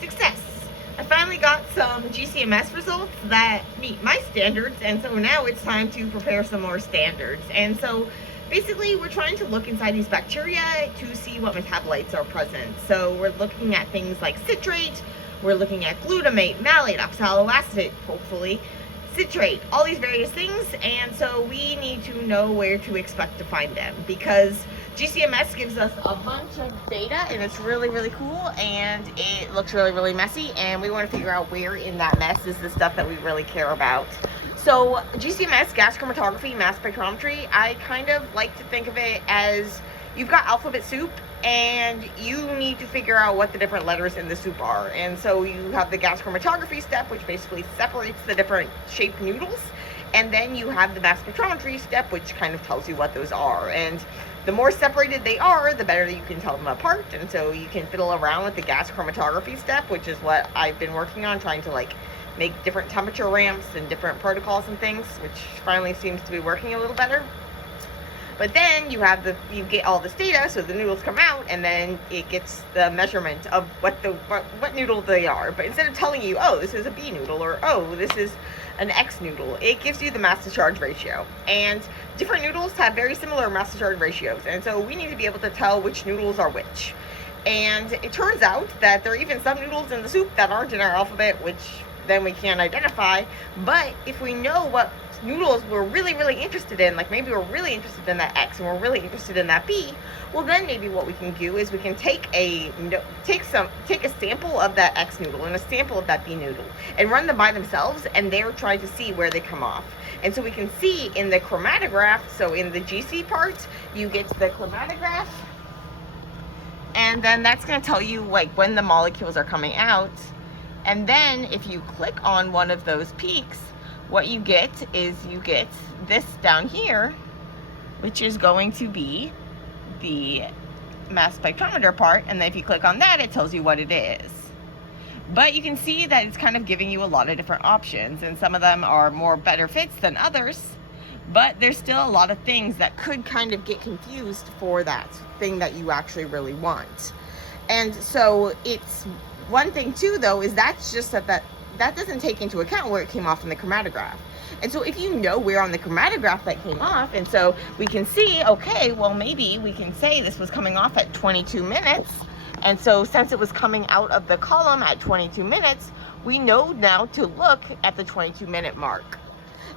Success! I finally got some GCMS results that meet my standards, and so now it's time to prepare some more standards. And so basically we're trying to look inside these bacteria to see what metabolites are present. So we're looking at things like citrate, we're looking at glutamate, malate, oxaloacetate, hopefully, citrate, all these various things. And so we need to know where to expect to find them, because GCMS gives us a bunch of data and it's really, really cool, and it looks really, really messy, and we want to figure out where in that mess is the stuff that we really care about. So GCMS, gas chromatography, mass spectrometry, I kind of like to think of it as you've got alphabet soup and you need to figure out what the different letters in the soup are. And so you have the gas chromatography step, which basically separates the different shaped noodles. And then you have the mass spectrometry step, which kind of tells you what those are. And the more separated they are, the better you can tell them apart. And so you can fiddle around with the gas chromatography step, which is what I've been working on, trying to like make different temperature ramps and different protocols and things, which finally seems to be working a little better. But then you get all this data, so the noodles come out, and then it gets the measurement of what noodle they are. But instead of telling you, oh, this is a B noodle, or oh, this is an X noodle, it gives you the mass to charge ratio. And different noodles have very similar mass to charge ratios, and so we need to be able to tell which noodles are which. And it turns out that there are even some noodles in the soup that aren't in our alphabet, which then we can't identify. But if we know what noodles we're really, really interested in, like maybe we're really interested in that X and we're really interested in that B, well then maybe what we can do is we can take a sample of that X noodle and a sample of that B noodle and run them by themselves, and they're trying to see where they come off. And so we can see in the chromatograph, so in the GC part, you get the chromatograph, and then that's going to tell you like when the molecules are coming out. And then if you click on one of those peaks, what you get is you get this down here, which is going to be the mass spectrometer part. And then if you click on that, it tells you what it is. But you can see that it's kind of giving you a lot of different options, and some of them are more better fits than others. But there's still a lot of things that could kind of get confused for that thing that you actually really want. And so it's one thing too, though, is that's just that doesn't take into account where it came off in the chromatograph. And so if you know where on the chromatograph that came off, and so we can see, okay, well maybe we can say this was coming off at 22 minutes. And so since it was coming out of the column at 22 minutes, we know now to look at the 22-minute mark.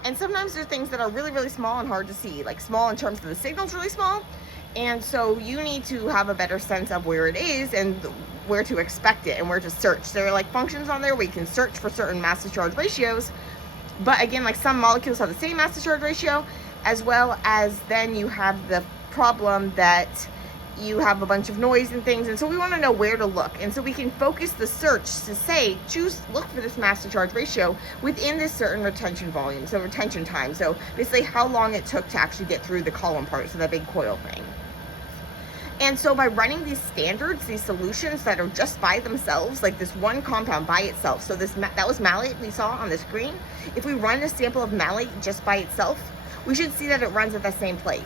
And sometimes there's things that are really, really small and hard to see, like small in terms of the signal's really small. And so you need to have a better sense of where it is and where to expect it and where to search. There are like functions on there where you can search for certain mass to charge ratios. But again, like some molecules have the same mass to charge ratio, as well as then you have the problem that you have a bunch of noise and things. And so we want to know where to look. And so we can focus the search to say, look for this mass to charge ratio within this certain retention volume, so retention time. So basically how long it took to actually get through the column part, so that big coil thing. And so by running these standards, these solutions that are just by themselves, like this one compound by itself, so that was malate we saw on the screen. If we run a sample of malate just by itself, we should see that it runs at the same place.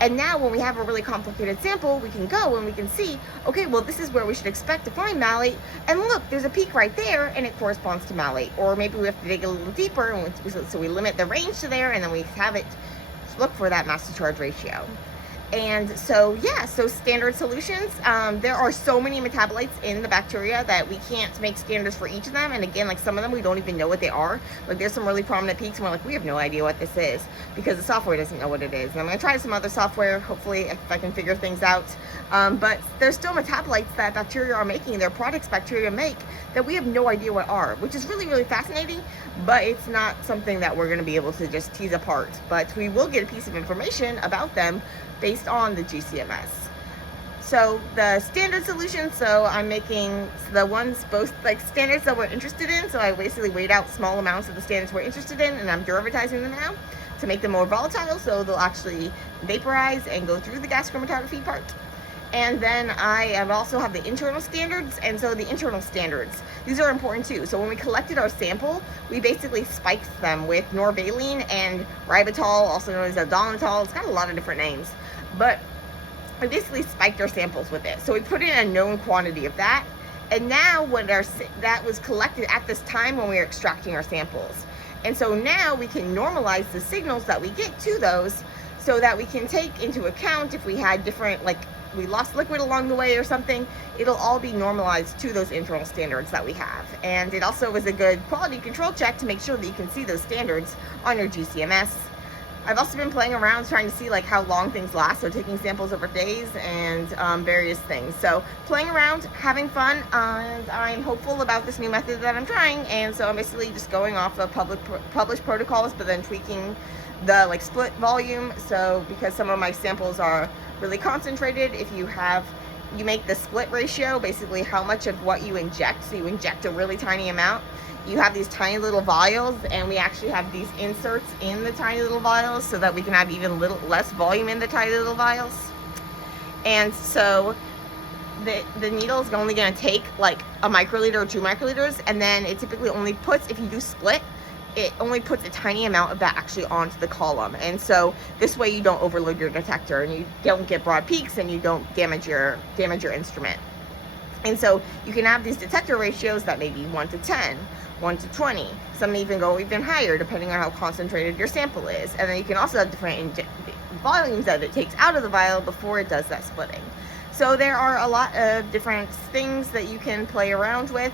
And now when we have a really complicated sample, we can go and we can see, okay, well, this is where we should expect to find malate. And look, there's a peak right there and it corresponds to malate. Or maybe we have to dig a little deeper, and so we limit the range to there, and then we have it look for that mass to charge ratio. And so, yeah, so standard solutions, there are so many metabolites in the bacteria that we can't make standards for each of them. And again, like some of them, we don't even know what they are. Like there's some really prominent peaks and we're like, we have no idea what this is because the software doesn't know what it is. And I'm gonna try some other software, hopefully, if I can figure things out. But there's still metabolites that bacteria are making, their products bacteria make, that we have no idea what are, which is really, really fascinating, but it's not something that we're gonna be able to just tease apart. But we will get a piece of information about them based on the GCMS. So the standard solution, so I'm making the ones both like standards that we're interested in. So I basically weighed out small amounts of the standards we're interested in, and I'm derivatizing them now to make them more volatile, so they'll actually vaporize and go through the gas chromatography part. And then I also have the internal standards, and so the internal standards, these are important too. So when we collected our sample, we basically spiked them with norvaline and ribitol, also known as aldonitol. It's got a lot of different names, but we basically spiked our samples with it. So we put in a known quantity of that, And now when that was collected at this time when we were extracting our samples. And so now we can normalize the signals that we get to those so that we can take into account if we had different, like we lost liquid along the way or something, it'll all be normalized to those internal standards that we have. And it also is a good quality control check to make sure that you can see those standards on your GCMS. I've also been playing around trying to see like how long things last, so taking samples over days and various things. So playing around, having fun, and I'm hopeful about this new method that I'm trying. And so I'm basically just going off of published protocols, but then tweaking the like split volume. So because some of my samples are really concentrated, if you make the split ratio, basically how much of what you inject, so you inject a really tiny amount, you have these tiny little vials, and we actually have these inserts in the tiny little vials so that we can have even less volume in the tiny little vials. And so the needle is only going to take like a microliter or 2 microliters, and then it typically only puts, if you do split, it only puts a tiny amount of that actually onto the column. And so this way you don't overload your detector, and you don't get broad peaks, and you don't damage your instrument. And so you can have these detector ratios that may be 1 to 10, 1 to 20. Some even go even higher depending on how concentrated your sample is. And then you can also have different volumes that it takes out of the vial before it does that splitting. So there are a lot of different things that you can play around with.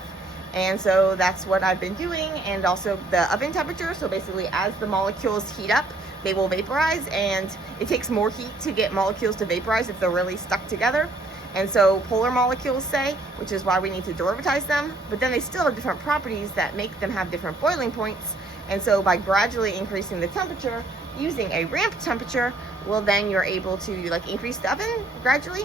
And so that's what I've been doing. And also the oven temperature. So basically as the molecules heat up, they will vaporize, and it takes more heat to get molecules to vaporize if they're really stuck together. And so polar molecules say, which is why we need to derivatize them, but then they still have different properties that make them have different boiling points. And so by gradually increasing the temperature using a ramp temperature, well, then you're able to like increase the oven gradually.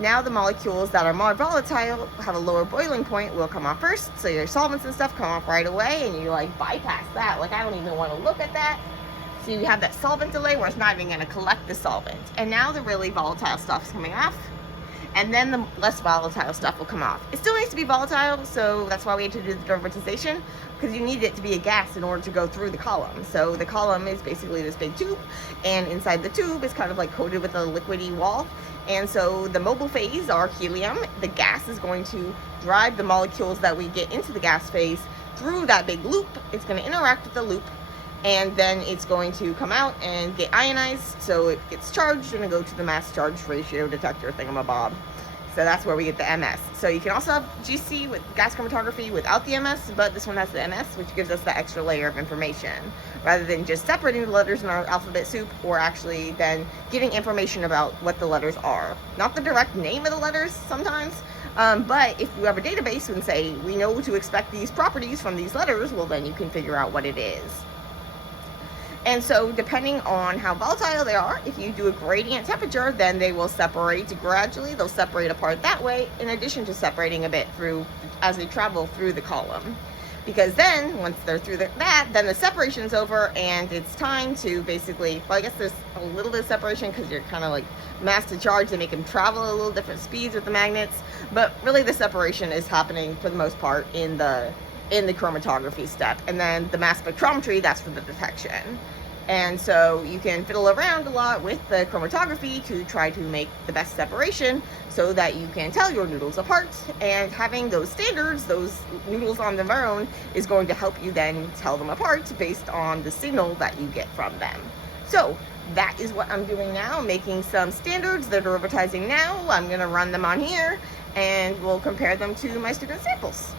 Now the molecules that are more volatile, have a lower boiling point, will come off first. So your solvents and stuff come off right away, and you like bypass that. Like I don't even want to look at that. So you have that solvent delay where it's not even going to collect the solvent. And now the really volatile stuff's coming off. And then the less volatile stuff will come off. It still needs to be volatile, so that's why we had to do the derivatization, because you need it to be a gas in order to go through the column. So the column is basically this big tube, and inside the tube is kind of like coated with a liquidy wall. And so the mobile phase, our helium, the gas is going to drive the molecules that we get into the gas phase through that big loop. It's going to interact with the loop, and then it's going to come out and get ionized, so it gets charged and go to the mass charge ratio detector thingamabob. So that's where we get the MS. So you can also have GC with gas chromatography without the MS, but this one has the MS, which gives us that extra layer of information, rather than just separating the letters in our alphabet soup, or actually then giving information about what the letters are. Not the direct name of the letters sometimes, but if you have a database and say, we know to expect these properties from these letters, well, then you can figure out what it is. And so depending on how volatile they are, if you do a gradient temperature, then they will separate gradually. They'll separate apart that way, in addition to separating a bit through as they travel through the column. Because then, once they're through then the separation is over, and it's time to basically, well, I guess there's a little bit of separation because you're kind of like mass to charge. They make them travel at a little different speeds with the magnets. But really the separation is happening for the most part in the chromatography step. And then the mass spectrometry, that's for the detection. And so you can fiddle around a lot with the chromatography to try to make the best separation so that you can tell your noodles apart. And having those standards, those noodles on their own, is going to help you then tell them apart based on the signal that you get from them. So that is what I'm doing now, making some standards. They're derivatizing now. I'm going to run them on here, and we'll compare them to my student samples.